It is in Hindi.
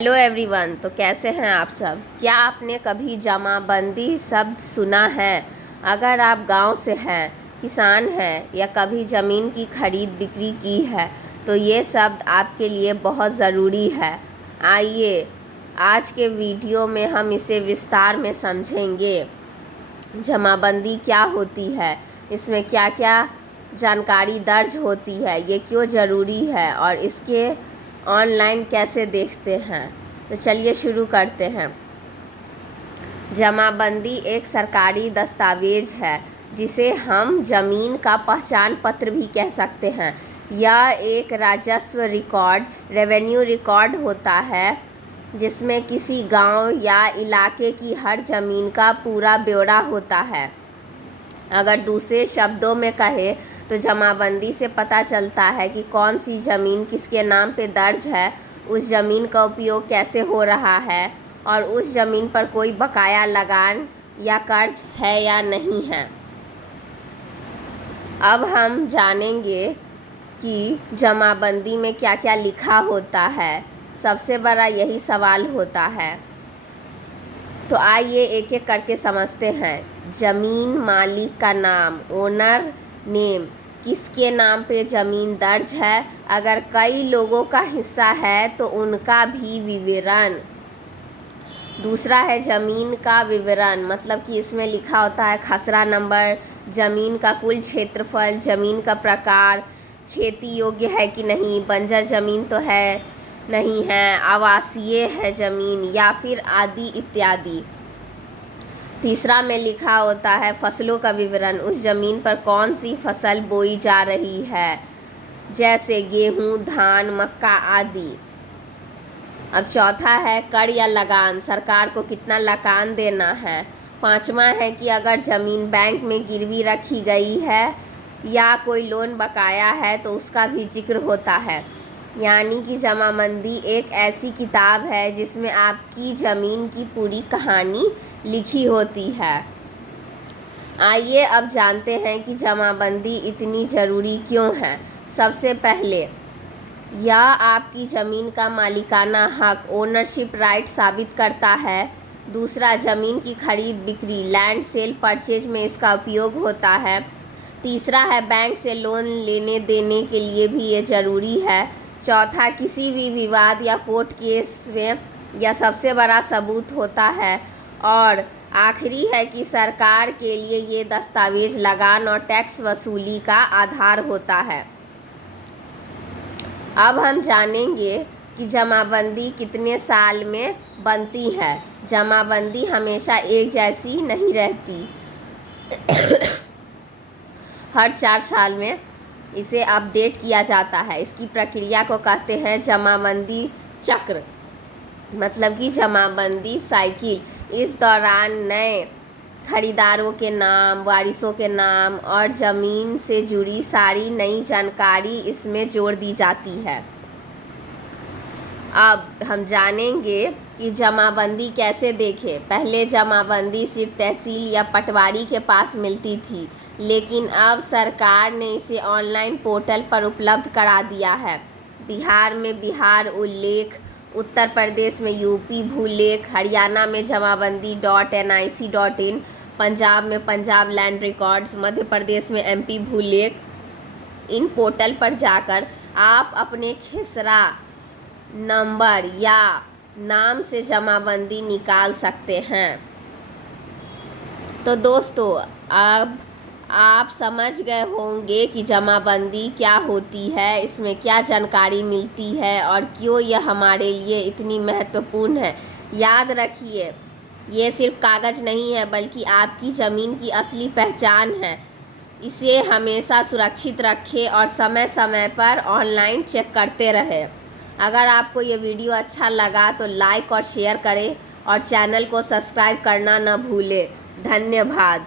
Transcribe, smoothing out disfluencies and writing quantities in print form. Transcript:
Hello everyone. तो कैसे हैं आप सब। क्या आपने कभी जमाबंदी शब्द सुना है? अगर आप गांव से हैं, किसान हैं या कभी ज़मीन की खरीद बिक्री की है तो ये शब्द आपके लिए बहुत ज़रूरी है। आइए आज के वीडियो में हम इसे विस्तार में समझेंगे। जमाबंदी क्या होती है, इसमें क्या क्या जानकारी दर्ज होती है, ये क्यों ज़रूरी है और इसके ऑनलाइन कैसे देखते हैं। तो चलिए शुरू करते हैं। जमाबंदी एक सरकारी दस्तावेज है जिसे हम ज़मीन का पहचान पत्र भी कह सकते हैं। यह एक राजस्व रिकॉर्ड, रेवेन्यू रिकॉर्ड होता है जिसमें किसी गांव या इलाके की हर ज़मीन का पूरा ब्यौरा होता है। अगर दूसरे शब्दों में कहे तो जमाबंदी से पता चलता है कि कौन सी ज़मीन किसके नाम पे दर्ज है, उस ज़मीन का उपयोग कैसे हो रहा है और उस ज़मीन पर कोई बकाया लगान या कर्ज है या नहीं है। अब हम जानेंगे कि जमाबंदी में क्या क्या लिखा होता है। सबसे बड़ा यही सवाल होता है। तो आइए एक एक करके समझते हैं। ज़मीन मालिक का नाम, ओनर नेम, किसके नाम पे ज़मीन दर्ज है, अगर कई लोगों का हिस्सा है तो उनका भी विवरण। दूसरा है ज़मीन का विवरण, मतलब कि इसमें लिखा होता है खसरा नंबर, ज़मीन का कुल क्षेत्रफल, ज़मीन का प्रकार, खेती योग्य है कि नहीं, बंजर ज़मीन तो है नहीं है, आवासीय है ज़मीन या फिर आदि इत्यादि। तीसरा में लिखा होता है फसलों का विवरण, उस ज़मीन पर कौन सी फसल बोई जा रही है, जैसे गेहूँ, धान, मक्का आदि। अब चौथा है कर या लगान, सरकार को कितना लगान देना है। पांचवा है कि अगर ज़मीन बैंक में गिरवी रखी गई है या कोई लोन बकाया है तो उसका भी जिक्र होता है। यानी कि जमाबंदी एक ऐसी किताब है जिसमें आपकी ज़मीन की पूरी कहानी लिखी होती है। आइए अब जानते हैं कि जमाबंदी इतनी ज़रूरी क्यों है। सबसे पहले यह आपकी ज़मीन का मालिकाना हक, ओनरशिप राइट साबित करता है। दूसरा, ज़मीन की खरीद बिक्री, लैंड सेल परचेज में इसका उपयोग होता है। तीसरा है बैंक से लोन लेने देने के लिए भी ये ज़रूरी है। चौथा, किसी भी विवाद या कोर्ट केस में यह सबसे बड़ा सबूत होता है। और आखिरी है कि सरकार के लिए ये दस्तावेज लगान और टैक्स वसूली का आधार होता है। अब हम जानेंगे कि जमाबंदी कितने साल में बनती है। जमाबंदी हमेशा एक जैसी नहीं रहती। हर 4 साल में इसे अपडेट किया जाता है। इसकी प्रक्रिया को कहते हैं जमाबंदी चक्र, मतलब कि जमाबंदी साइकिल। इस दौरान नए खरीदारों के नाम, वारिसों के नाम और ज़मीन से जुड़ी सारी नई जानकारी इसमें जोड़ दी जाती है। अब हम जानेंगे कि जमाबंदी कैसे देखें। पहले जमाबंदी सिर्फ तहसील या पटवारी के पास मिलती थी, लेकिन अब सरकार ने इसे ऑनलाइन पोर्टल पर उपलब्ध करा दिया है। बिहार में बिहार उल्लेख, उत्तर प्रदेश में यूपी भूलेख, हरियाणा में जमाबंदी.nic.in, पंजाब में पंजाब लैंड रिकॉर्ड्स, मध्य प्रदेश में MP भूलेख। इन पोर्टल पर जाकर आप अपने खसरा नंबर या नाम से जमाबंदी निकाल सकते हैं। तो दोस्तों, अब आप समझ गए होंगे कि जमाबंदी क्या होती है, इसमें क्या जानकारी मिलती है और क्यों यह हमारे लिए इतनी महत्वपूर्ण है। याद रखिए, ये सिर्फ कागज़ नहीं है बल्कि आपकी ज़मीन की असली पहचान है। इसे हमेशा सुरक्षित रखें और समय समय पर ऑनलाइन चेक करते रहें। अगर आपको ये वीडियो अच्छा लगा तो लाइक और शेयर करें और चैनल को सब्सक्राइब करना न भूलें। धन्यवाद।